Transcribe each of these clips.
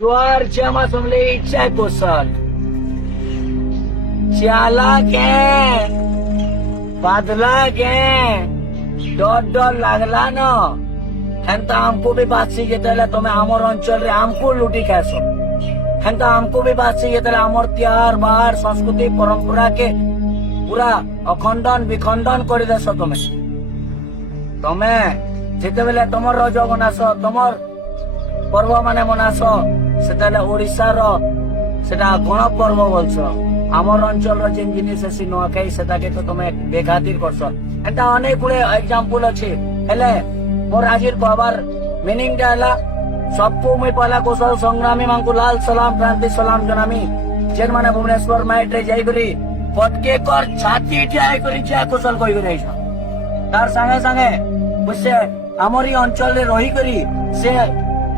जुआर जमा समले इच्छा कोसल चाला के बादला के डर लागला न हेन्ता हमको भी बासी जेतेले तुम्हें आमर अंचल रे हमको लुटी खासो हेन्ता हमको भी बासी जेतेले आमर त्योहार बाहर संस्कृति परंपरा के पूरा अखंडन विखंडन कर देस तुम्हें जिते बेले तुमर रज मनास तुमर पर्व माने मनास सेतेले ओडिशा रो सेटा गण पर्व बोलस आमर अंचल रो जेन जिनिस अछि नुआखाई सेटाके तो तुमे बेखातिर करस एंता अनेक गुड़े एग्जांपल अछि हेले मोर आजिर कहबार मीनिंग डाला सबको मुई पहला कौशल संग्रामी मानकु लाल सलाम क्रांति सलाम जनामी जेन माने भुवनेश्वर माइट रे जाई करी पटके कर छाती ठियाई करी जा कौशल कहि गई तार संगे संगे बुझसे आमरी अंचल रे रही करी से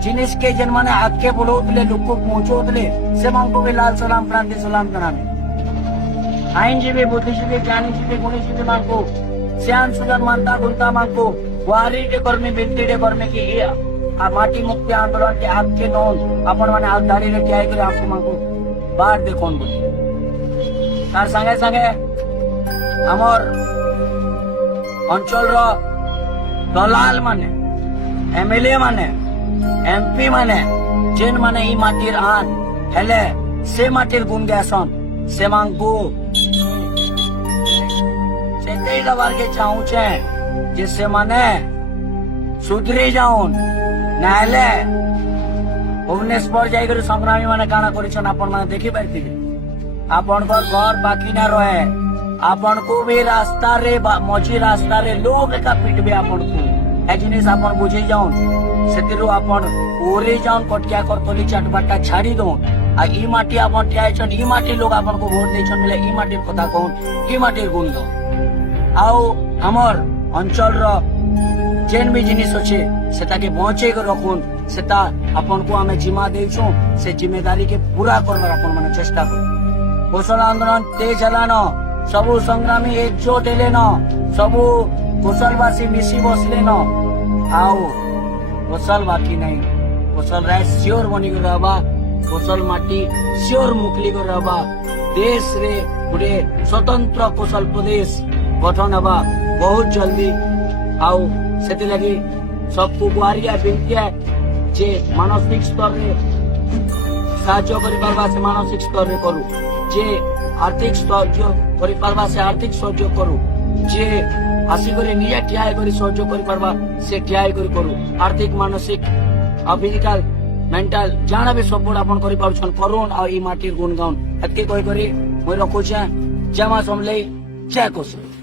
जिनिस के जेन माने आगे बढ़ौतले लोक को पहुंचौतले से मानकु भी लाल सलाम क्रांति सलाम जनामी आईनजीवी बुद्धिजीवी ज्ञानीजीवी गुणीजीवी मानकु श्याम सुजन मानता गुलता मानकु वारी के कर्मी बिनती के कर्मी की माटी मुक्ति आंदोलन के आपके नौन अपन माने आधारी रे क्या करे आपको मानकु बाहर देखोन बोली तार संगे संगे हमर अंचल रो दलाल माने एमएलए माने एमपी माने जेन माने ई माटीर आन हेले से माटीर गुण गासन से मांगू सेते दबार के चाहू छे जिससे माने सुधरी जाऊन नाले भुवनेश्वर जाइकर संग्रामी माने काना करिछन आपन माने देखि पाइथिले आपन घर बाकी ना रहे आपन को भी रास्ता रे मझी रास्ता रे लोग का पिटबे आपन को ए जिनिस आपन बुझी जाऊन सेतिरो आपन ओरे जाऊन कटकिया कर तली चटबाटा छाड़ी दो आ ई माटी आपन ठाइछन ई माटी लोग आपन को वोट देछन बोले ई माटीर कथा कहून ई माटीर गुण दो आओ हमर अंचल रो जेन भी जिनिस अच्छे सेता के बचे के रखुन सेता अपन को हमें जिम्मा देछो से जिम्मेदारी के पूरा करबार अपन माने चेष्टा कर कौशल आंदोलन तेज हलान सबु संग्रामी एकजुट हेले न सबु कौशलवासी मिसी बसले न आओ कौशल बाकी नहीं कौशल राय श्योर बनी कर रहबा कौशल माटी श्योर मुखली कर रहबा देश रे गुटे स्वतंत्र कौशल प्रदेश गठन हवा बहुत जल्दी आओ सेति लगी सबको गुहारिया बिनती है जे मानसिक स्तर रे साहाय्य करि पारबा से मानसिक स्तर रे करू जे आर्थिक सहयोग करि पारबा से आर्थिक सहयोग करू जे आसी करी निया ठियाई करी सहयोग करि पारबा से ठियाई करी करू आर्थिक मानसिक फिजिकल मेंटल जाना भी सपोर्ट अपन करि पाउछन करून आ ई माटीर गुण गाउन एतके कहि करी मोय रखू छे जमा समले जय कौशल।